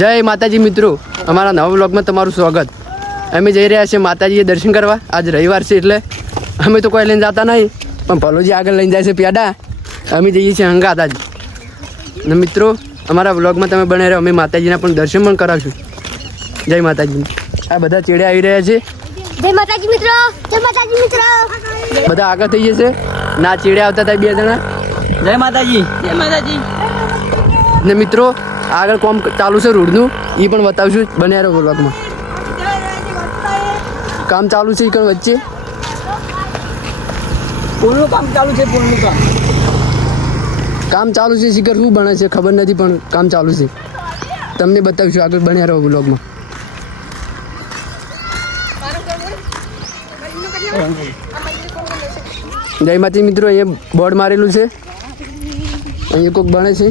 જય માતાજી મિત્રો, અમારા નવા વ્લોગમાં તમારું સ્વાગત. અમે જઈ રહ્યા છીએ માતાજીએ દર્શન કરવા. આજ રવિવાર છે એટલે અમે તો કોઈ લઈને જતા નહીં, પણ ભલોજી આગળ લઈને જાય છે પેડા. અમે જઈએ છીએ હંગાતાજી. ને મિત્રો અમારા વ્લોગમાં તમે બને રહો. અમે માતાજીના પણ દર્શન પણ કરાવશું. જય માતાજી. આ બધા ચેડે આવી રહ્યા છે. જય માતાજી મિત્રો, જય માતાજી મિત્રો. બધા આગળ થઈ જશે. ના ચેડે આવતા હતા 2 જણા. જય માતાજી, જય માતાજી. ને મિત્રો આગળ કોમ ચાલુ છે રોડનું, એ પણ બતાવશું. બન્યા રહો વ્લોગમાં. કામ ચાલુ છે એ વચ્ચે પુલનું કામ ચાલુ છે. પુલનું કામ ચાલુ છે. શિખર શું બને છે ખબર નથી, પણ કામ ચાલુ છે. તમને બતાવીશું આગળ. બન્યા રહો વ્લોગમાં. જય માતાજી મિત્રો, અહીંયા બોર્ડ મારેલું છે. અહીંયા કોઈક બને છે.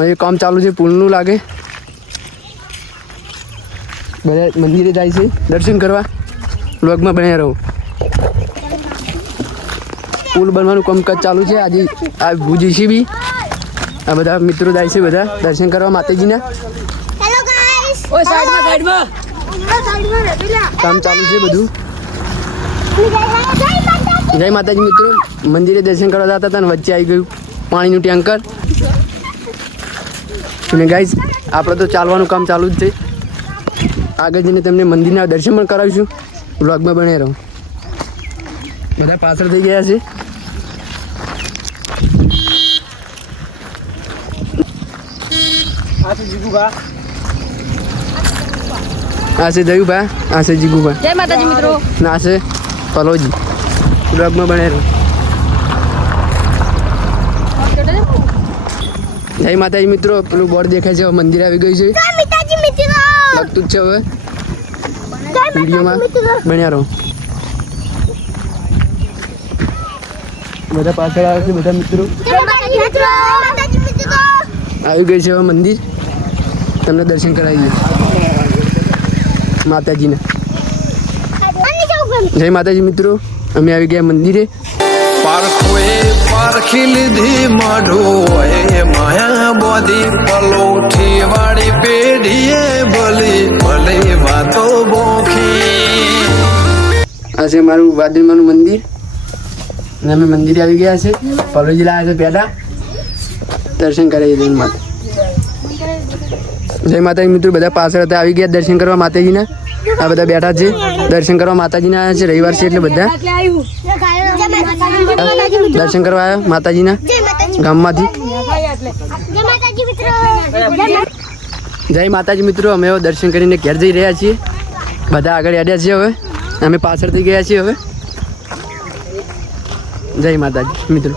અહીંયા કામ ચાલુ છે પુલનું લાગે. બધા મંદિરે જાય છે દર્શન કરવા. વ્લોગમાં બન્યા રહો. પુલ બનવાનું કામકાજ ચાલુ છે. આજે આ ભુજી છે બી. આ બધા મિત્રો જાય છે બધા દર્શન કરવા માતાજીના. Hello guys. ઓય સાઈડમાં કામ ચાલુ છે બધું. જય માતાજી મિત્રો, મંદિરે દર્શન કરવા જતા હતા ને વચ્ચે આવી ગયું પાણીનું ટેન્કર. અને ગાઈસ આપણે તો ચાલવાનું કામ ચાલુ જ છે. આગળ જઈને તમને મંદિરના દર્શન પણ કરાવીશું. વ્લોગમાં બને રહો. બધા પાછળ થઈ ગયા છે. આ છે જીગુભા, આ છે જયુભા, આ છે જીગુભા, જય માતાજી મિત્રો. ના છે પલોજી. વ્લોગમાં બને રહો. જય માતાજી મિત્રો, પેલું બોર્ડ દેખાય છે. હવે મંદિર આવી ગયું છે. જય માતાજી મિત્રો. લગતું જ છે. હવે જય વિડીયોમાં માતાજી મિત્રો. બન્યા રહો. બધા પાછળ આવે છે બધા મિત્રો. જય માતાજી મિત્રો. જય માતાજી મિત્રો. આવી ગઈ છે હવે મંદિર. તમને દર્શન કરાવીએ માતાજીના. અને જાવ જય માતાજી મિત્રો, અમે આવી ગયા મંદિરે. પારખોએ પારખી લીધી માઢો એ માયા બોધી પલોઠી વાળી પેઢીએ ભલી ભલી વાતો બોખી. આ છે મારું વાદળમાનું મંદિર. અને અમે મંદિરે આવી ગયા છે. પલોજી લાવ્યા છે પેડા. દર્શન કરાવીએ જય માતા. જય માતાજી મિત્રો, બધા પાછળ હતા આવી ગયા દર્શન કરવા માતાજીના. આ બધા બેઠા છે દર્શન કરવા માતાજીના. આવ્યા છે રવિવાર છે એટલે બધા દર્શન કરવા આવ્યા માતાજીના ગામમાંથી. જય માતાજી મિત્રો. જય માતાજી મિત્રો, અમે હવે દર્શન કરીને ઘેર જઈ રહ્યા છીએ. બધા આગળ અડ્યા છીએ. હવે અમે પાછળ થઈ ગયા છીએ. હવે જય માતાજી મિત્રો.